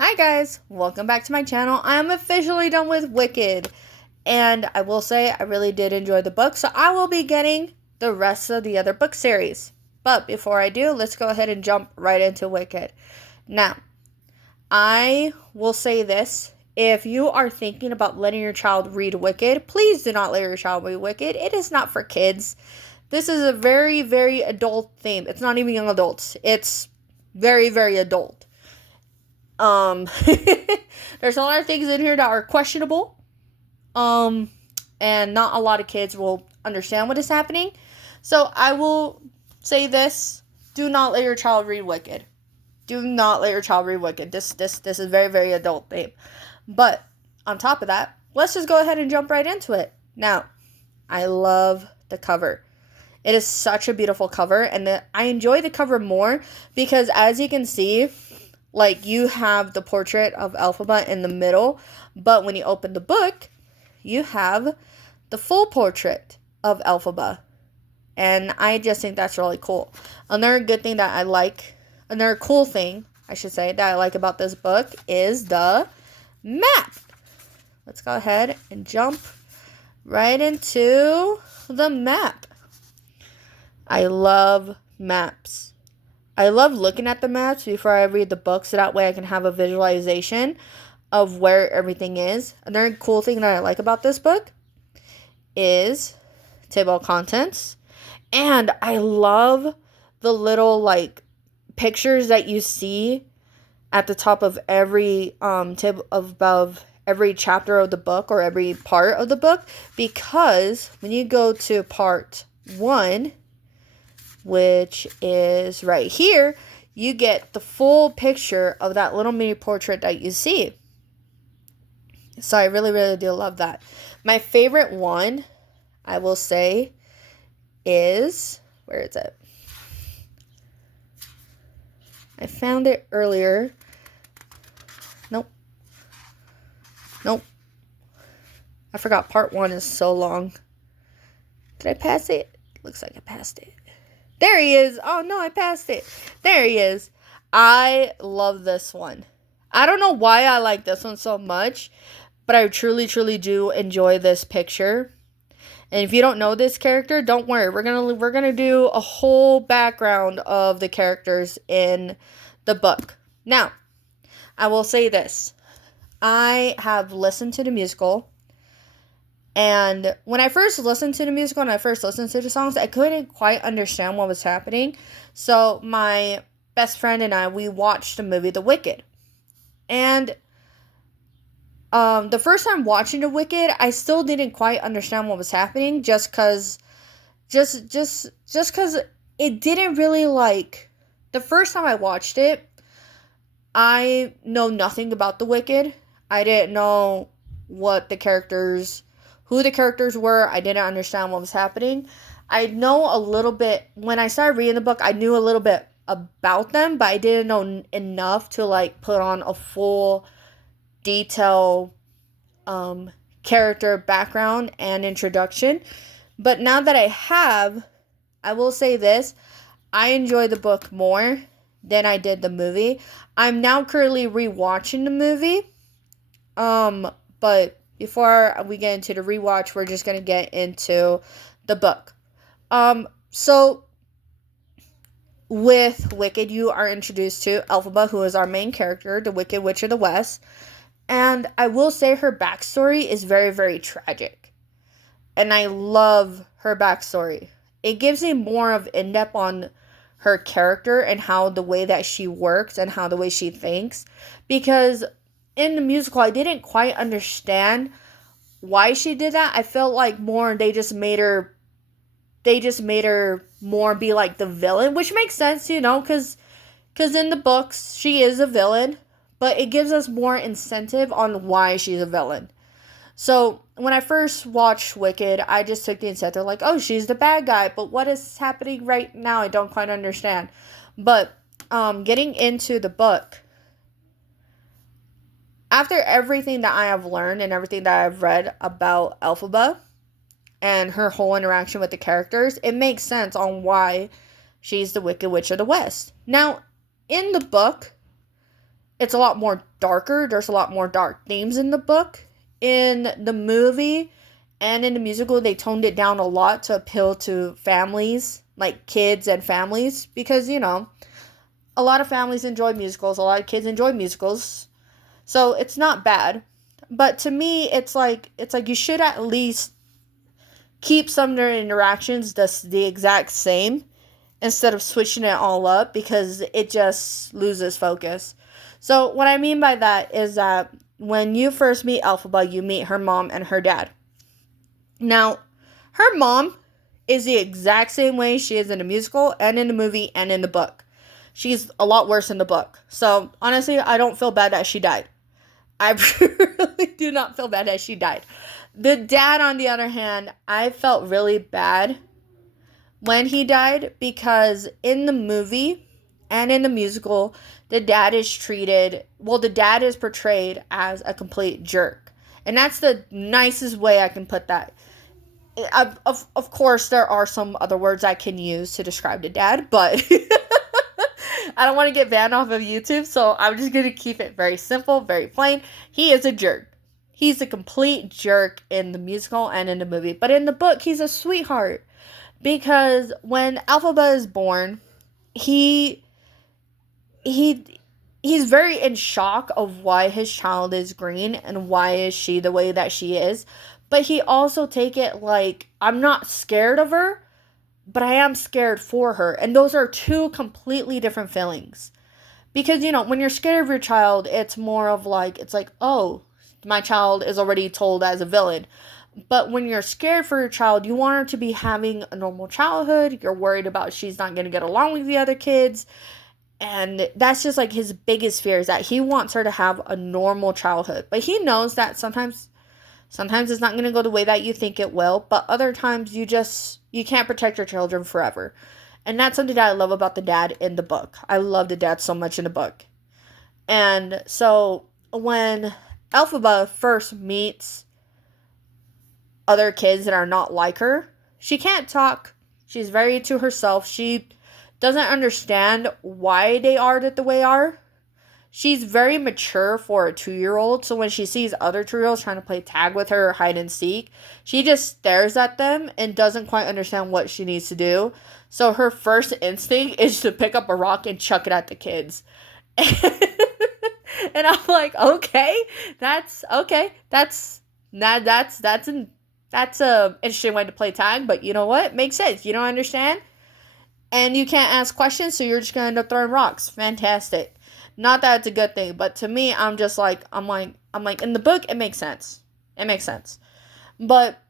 Hi guys, welcome back to my channel. I'm officially done with Wicked, and I will say I really did enjoy the book, so I will be getting the rest of the other book series. But before I do, let's go ahead and jump right into Wicked. Now, I will say this. If you are thinking about letting your child read Wicked, please do not let your child read Wicked. It is not for kids. This is a very, very adult theme. It's not even young adults. It's very, very adult. Um, there's a lot of things in here that are questionable. Um, and not a lot of kids will understand what is happening. So I will say this: do not let your child read Wicked. Do not let your child read Wicked. This is very, very adult theme. But on top of that, let's just go ahead and jump right into it. Now, I love the cover. It is such a beautiful cover, and I enjoy the cover more because, as you can see, like, you have the portrait of Elphaba in the middle, but when you open the book, you have the full portrait of Elphaba. And I just think that's really cool. Another cool thing, I should say, that I like about this book is the map. Let's go ahead and jump right into the map. I love maps. I love looking at the maps before I read the book, so that way I can have a visualization of where everything is. Another cool thing that I like about this book is table of contents. And I love the little, like, pictures that you see at the top of every table above every chapter of the book or every part of the book, because when you go to part 1, which is right here, you get the full picture of that little mini portrait that you see. So I really, really do love that. My favorite one, I will say, is, where is it? I found it earlier. Nope. I forgot part 1 is so long. Did I pass it? Looks like I passed it. There he is. Oh, no, I passed it. There he is. I love this one. I don't know why I like this one so much, but I truly, truly do enjoy this picture. And if you don't know this character, don't worry. We're gonna do a whole background of the characters in the book. Now, I will say this. I have listened to the musical. And when I first listened to the musical and I first listened to the songs, I couldn't quite understand what was happening. So my best friend and I, we watched the movie The Wicked. And the first time watching The Wicked, I still didn't quite understand what was happening just because it didn't really, like, the first time I watched it, I know nothing about The Wicked. I didn't know who the characters were. I didn't understand what was happening. I know a little bit, when I started reading the book, I knew a little bit about them, but I didn't know enough to, like, put on a full detail character background and introduction. But now that I have, I will say this, I enjoy the book more than I did the movie. I'm now currently rewatching the movie. But before we get into the rewatch, we're just going to get into the book. So with Wicked, you are introduced to Elphaba, who is our main character, the Wicked Witch of the West. And I will say her backstory is very, very tragic. And I love her backstory. It gives me more of in-depth on her character and how the way that she works and how the way she thinks. Because in the musical, I didn't quite understand why she did that. I felt like more they just made her more be like the villain, which makes sense, because in the books she is a villain, but it gives us more incentive on why she's a villain. So when I first watched Wicked, I just took the incentive like, oh, she's the bad guy, but what is happening right now, I don't quite understand. But getting into the book, after everything that I have learned and everything that I've read about Elphaba and her whole interaction with the characters, it makes sense on why she's the Wicked Witch of the West. Now, in the book, it's a lot more darker. There's a lot more dark themes in the book. In the movie and in the musical, they toned it down a lot to appeal to families, like kids and families, because, a lot of families enjoy musicals, a lot of kids enjoy musicals. So it's not bad. But to me, it's like you should at least keep some of their interactions the exact same instead of switching it all up, because it just loses focus. So what I mean by that is that when you first meet Elphaba, you meet her mom and her dad. Now, her mom is the exact same way she is in the musical and in the movie and in the book. She's a lot worse in the book. So honestly, I don't feel bad that she died. I really do not feel bad that she died. The dad, on the other hand, I felt really bad when he died, because in the movie and in the musical, the dad is portrayed as a complete jerk. And that's the nicest way I can put that. Of course, there are some other words I can use to describe the dad, but I don't want to get banned off of YouTube, so I'm just going to keep it very simple, very plain. He is a jerk. He's a complete jerk in the musical and in the movie. But in the book, he's a sweetheart. Because when Elphaba is born, he's very in shock of why his child is green and why is she the way that she is. But he also take it like, I'm not scared of her, but I am scared for her. And those are two completely different feelings. Because, when you're scared of your child, it's more of like, it's like, oh, my child is already told as a villain. But when you're scared for your child, you want her to be having a normal childhood. You're worried about she's not going to get along with the other kids. And that's just like his biggest fear, is that he wants her to have a normal childhood. But he knows that sometimes it's not going to go the way that you think it will. But other times you can't protect your children forever. And that's something that I love about the dad in the book. I love the dad so much in the book. And so when Elphaba first meets other kids that are not like her, she can't talk. She's very to herself. She doesn't understand why they are the way they are. She's very mature for a 2-year-old, so when she sees other 2-year-olds trying to play tag with her or hide and seek, she just stares at them and doesn't quite understand what she needs to do. So her first instinct is to pick up a rock and chuck it at the kids. And I'm like, okay, that's a interesting way to play tag, but you know what? Makes sense. You don't understand, and you can't ask questions, so you're just gonna end up throwing rocks. Fantastic. Not that it's a good thing, but to me, I'm like, in the book, it makes sense. It makes sense. But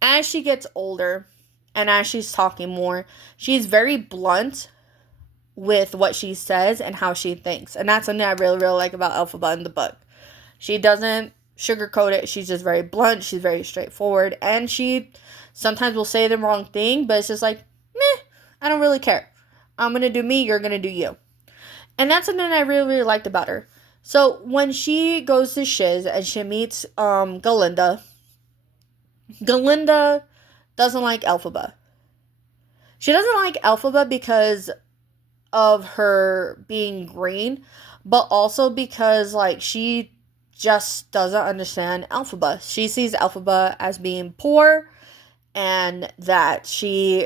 as she gets older, and as she's talking more, she's very blunt with what she says and how she thinks. And that's something I really, really like about Elphaba in the book. She doesn't sugarcoat it. She's just very blunt. She's very straightforward. And she sometimes will say the wrong thing, but it's just like, meh, I don't really care. I'm going to do me, you're going to do you. And that's something I really, really liked about her. So when she goes to Shiz and she meets Galinda doesn't like Elphaba. She doesn't like Elphaba because of her being green, but also because she just doesn't understand Elphaba. She sees Elphaba as being poor, and that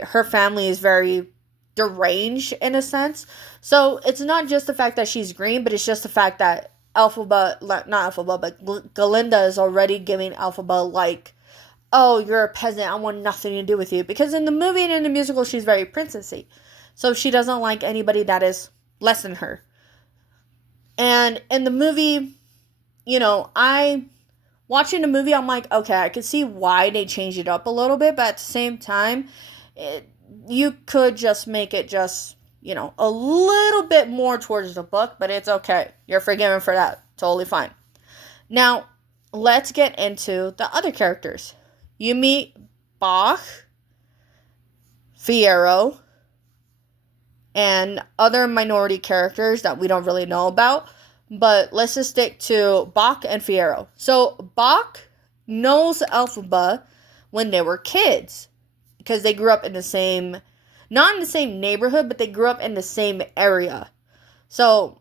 her family is very deranged in a sense. So it's not just the fact that she's green, but it's just the fact that Galinda is already giving Elphaba oh, you're a peasant, I want nothing to do with you. Because in the movie and in the musical, she's very princessy. So she doesn't like anybody that is less than her. And in the movie, watching the movie, I'm like, okay, I can see why they changed it up a little bit. But at the same time, you could just make it a little bit more towards the book. But it's okay. You're forgiven for that. Totally fine. Now, let's get into the other characters. You meet Bach, Fiyero, and other minority characters that we don't really know about. But let's just stick to Bach and Fiyero. So Bach knows Elphaba when they were kids, because they grew up in not in the same neighborhood, but they grew up in the same area. So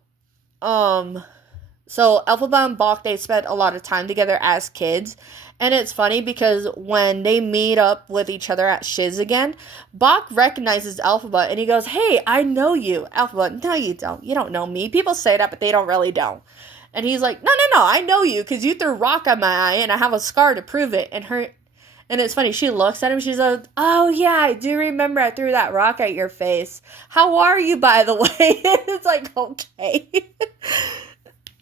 So Elphaba and Bach, they spent a lot of time together as kids. And it's funny because when they meet up with each other at Shiz again, Bach recognizes Elphaba and he goes, "Hey, I know you." Elphaba, "No, you don't. You don't know me." People say that, but they don't really don't. And he's like, "No, no, no, I know you because you threw a rock at my eye and I have a scar to prove it." And it's funny, she looks at him, she's like, "Oh yeah, I do remember I threw that rock at your face. How are you, by the way?" It's like, okay.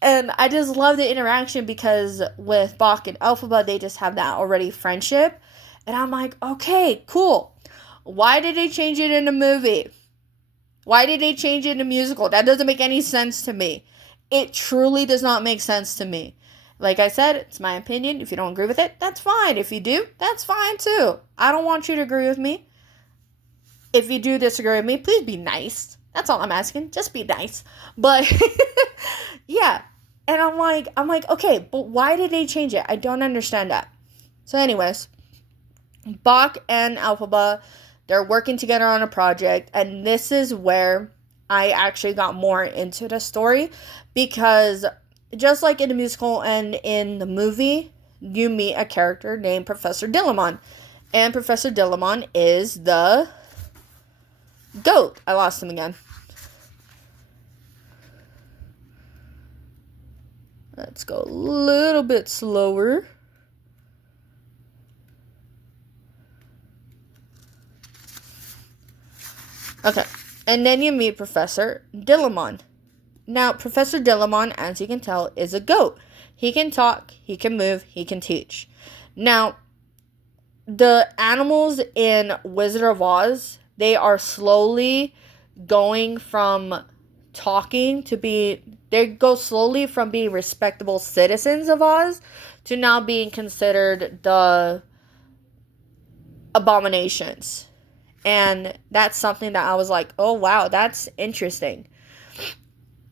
And I just love the interaction because with Bach and Elphaba, they just have that already friendship. And I'm like, okay, cool. Why did they change it in the movie? Why did they change it in the musical? That doesn't make any sense to me. It truly does not make sense to me. Like I said, it's my opinion. If you don't agree with it, that's fine. If you do, that's fine too. I don't want you to agree with me. If you do disagree with me, please be nice. That's all I'm asking. Just be nice. But yeah. And I'm like, okay, but why did they change it? I don't understand that. So anyways, Bach and Elphaba, they're working together on a project, and this is where I actually got more into the story, because just like in the musical and in the movie, you meet a character named Professor Dillamon. And Professor Dillamon is the goat. I lost him again. Let's go a little bit slower. Okay, and then you meet Professor Dillamon. Now, Professor Dillamon, as you can tell, is a goat. He can talk, he can move, he can teach. Now, the animals in Wizard of Oz, they are slowly going from talking to they go slowly from being respectable citizens of Oz to now being considered the abominations. And that's something that I was like, oh wow, that's interesting.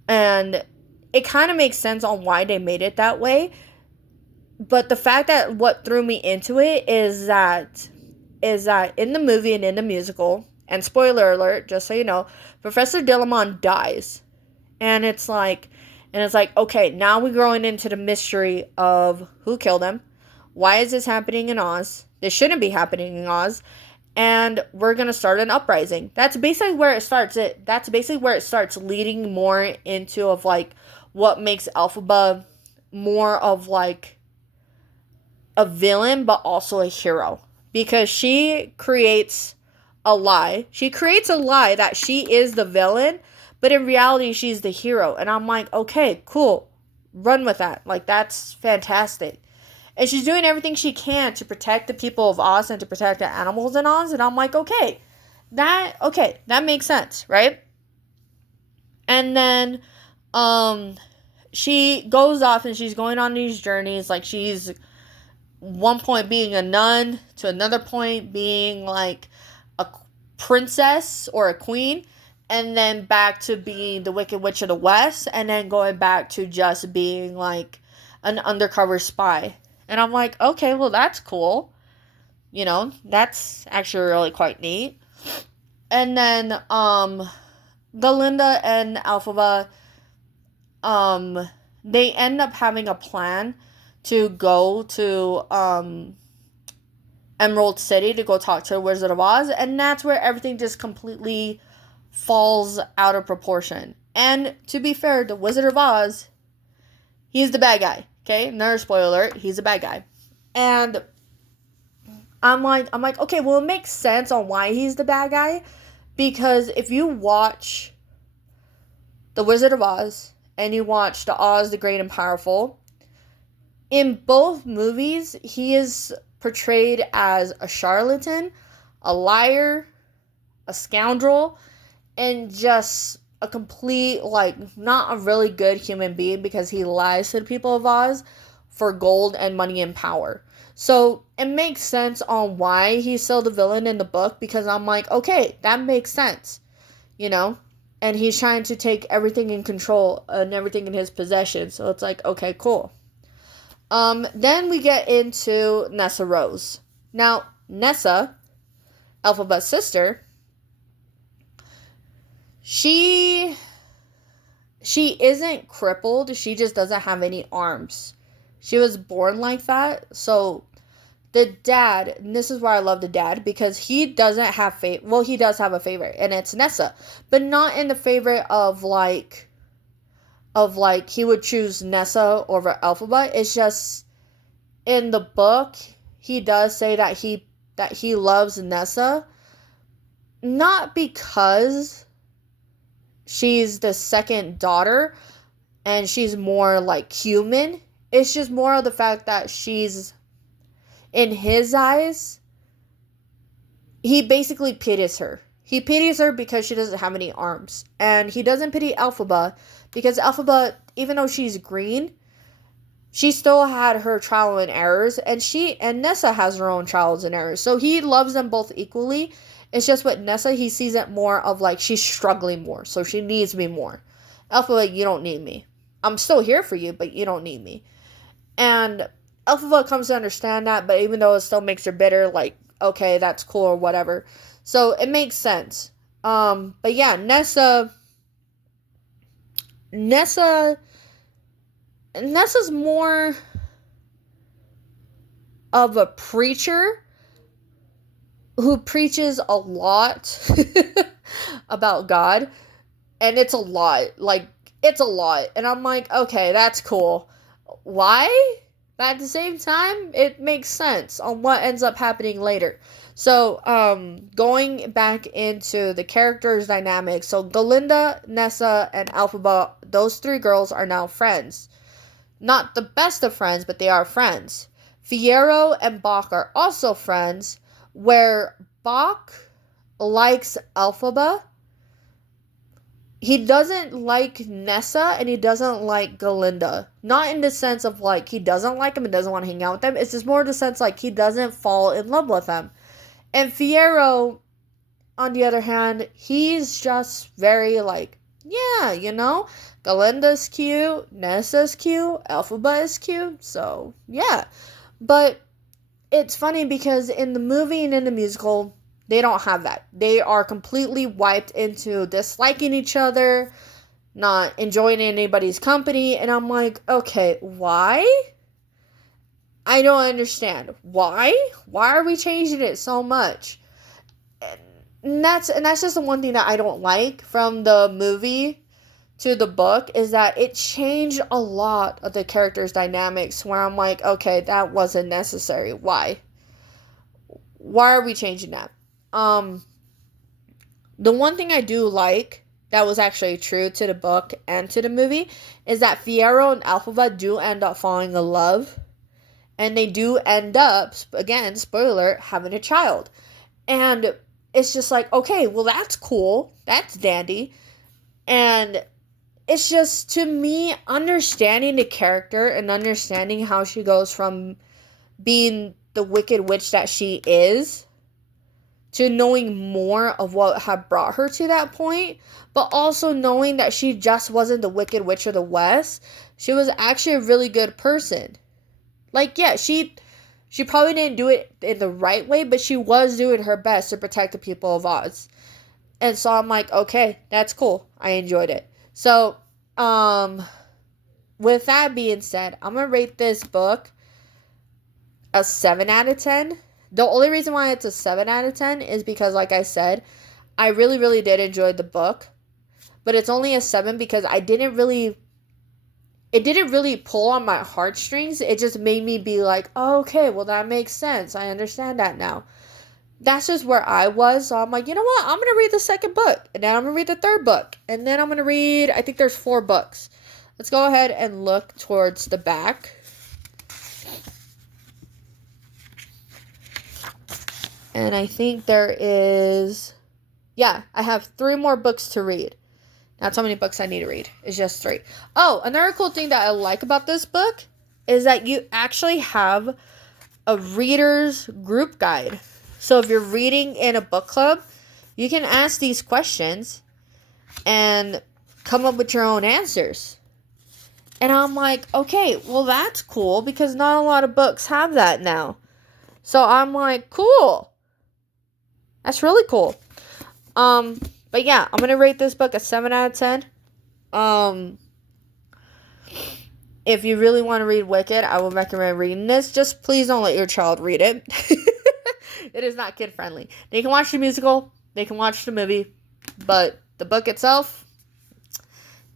And it kind of makes sense on why they made it that way. But the fact that what threw me into it is that in the movie and in the musical, and spoiler alert, just so you know, Professor Dillamon dies. And it's like, okay, now we're going into the mystery of who killed him. Why is this happening in Oz? This shouldn't be happening in Oz. And we're going to start an uprising. That's basically where it starts. That's basically where it starts leading more into of like what makes Elphaba more of like a villain, but also a hero. Because she creates a lie. She creates a lie that she is the villain, but in reality, she's the hero. And I'm like, okay, cool. Run with that. Like, that's fantastic. And she's doing everything she can to protect the people of Oz and to protect the animals in Oz. And I'm like, okay, that makes sense, right? And then, she goes off and she's going on these journeys. Like, she's one point being a nun to another point being like a princess or a queen, and then back to being the Wicked Witch of the West, and then going back to just being like an undercover spy. And I'm like, okay, well, that's cool. You know, that's actually really quite neat. And then, Galinda and Elphaba, they end up having a plan to go to, Emerald City to go talk to Wizard of Oz. And that's where everything just completely falls out of proportion. And to be fair, the Wizard of Oz, he's the bad guy. Okay, another spoiler alert, he's a bad guy. And I'm like, okay, well, it makes sense on why he's the bad guy. Because if you watch The Wizard of Oz and you watch The Oz, the Great and Powerful, in both movies, he is portrayed as a charlatan, a liar, a scoundrel, and just a complete, like, not a really good human being because he lies to the people of Oz for gold and money and power. So it makes sense on why he's still the villain in the book, because I'm like, okay, that makes sense, you know? And he's trying to take everything in control and everything in his possession. So it's like, okay, cool. Then we get into Nessarose. Now, Nessa, Elphaba's sister, she she isn't crippled. She just doesn't have any arms. She was born like that. So the dad, and this is why I love the dad, because he doesn't have he does have a favorite, and it's Nessa, but not in the favorite of he would choose Nessa over Elphaba. It's just in the book he does say that he loves Nessa, not because she's the second daughter and she's more like human. It's just more of the fact that she's, in his eyes, he basically pities her. He pities her because she doesn't have any arms. And he doesn't pity Elphaba because Elphaba, even though she's green, she still had her trial and errors. And Nessa has her own trials and errors. So he loves them both equally. It's just with Nessa, he sees it more of like she's struggling more. So she needs me more. Elphaba, you don't need me. I'm still here for you, but you don't need me. And Elphaba comes to understand that, but even though it still makes her bitter, like, okay, that's cool or whatever. So it makes sense. But yeah, Nessa's more of a preacher who preaches a lot about God. And it's a lot. Like, it's a lot. And I'm like, okay, that's cool. Why? But at the same time, it makes sense on what ends up happening later. So, going back into the characters' dynamics. So, Galinda, Nessa, and Elphaba, those three girls are now friends. Not the best of friends, but they are friends. Fiyero and Boq are also friends, where Boq likes Elphaba. He doesn't like Nessa, and he doesn't like Galinda. Not in the sense of, like, he doesn't like them and doesn't want to hang out with them. It's just more in the sense, like, he doesn't fall in love with them. And Fiyero, on the other hand, he's just very, like, yeah, you know, Galinda's cute, Nessa's cute, Elphaba is cute, so, yeah. But it's funny because in the movie and in the musical, they don't have that. They are completely wiped into disliking each other, not enjoying anybody's company. And I'm like, okay, why? I don't understand. Why? Why are we changing it so much? And that's just the one thing that I don't like from the movie to the book, is that it changed a lot of the characters' dynamics where I'm like, okay, that wasn't necessary. Why? Why are we changing that? The one thing I do like that was actually true to the book and to the movie is that Fiyero and Elphaba do end up falling in love, and they do end up, again, spoiler, having a child. And it's just like, okay, well, that's cool, that's dandy. And it's just, to me, understanding the character and understanding how she goes from being the wicked witch that she is to knowing more of what had brought her to that point, but also knowing that she just wasn't the Wicked Witch of the West. She was actually a really good person. Like, yeah, she probably didn't do it in the right way, but she was doing her best to protect the people of Oz. And so I'm like, okay, that's cool. I enjoyed it. So, with that being said, I'm going to rate this book a 7 out of 10. The only reason why it's a 7 out of 10 is because, like I said, I really, really did enjoy the book. But it's only a 7 because it didn't really pull on my heartstrings. It just made me be like, oh, okay, well, that makes sense. I understand that now. That's just where I was. So I'm like, you know what? I'm going to read the second book. And then I'm going to read the third book. And then I'm going to read, I think there's 4 books. Let's go ahead and look towards the back. And I think there is, I have 3 more books to read. That's how many books I need to read. It's just 3. Oh, another cool thing that I like about this book is that you actually have a reader's group guide. So if you're reading in a book club, you can ask these questions and come up with your own answers. And I'm like, okay, well, that's cool because not a lot of books have that now. So I'm like, cool. That's really cool. But yeah, I'm going to rate this book a 7 out of 10. If you really want to read Wicked, I would recommend reading this. Just please don't let your child read it. It is not kid friendly. They can watch the musical, they can watch the movie, but the book itself,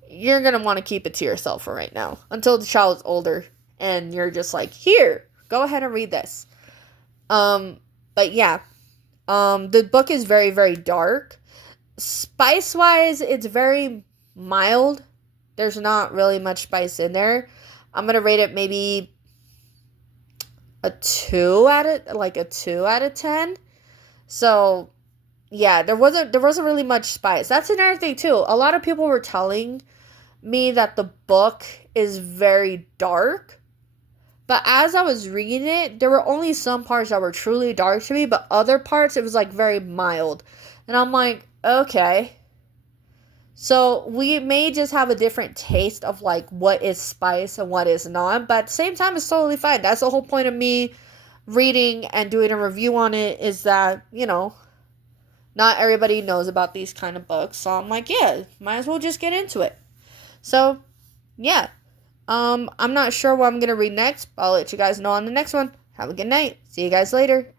you're going to want to keep it to yourself for right now until the child is older and you're just like, here, go ahead and read this. But yeah, the book is very, very dark. Spice-wise, it's very mild. There's not really much spice in there. I'm going to rate it maybe a 2 out of 10. So, yeah, there wasn't really much spice. That's another thing too. A lot of people were telling me that the book is very dark. But as I was reading it, there were only some parts that were truly dark to me, but other parts it was like very mild. And I'm like, okay. So we may just have a different taste of like what is spice and what is not, but at the same time it's totally fine. That's the whole point of me reading and doing a review on it, is that, not everybody knows about these kind of books. So I'm like, yeah, might as well just get into it. So, yeah. I'm not sure what I'm going to read next, but I'll let you guys know on the next one. Have a good night. See you guys later.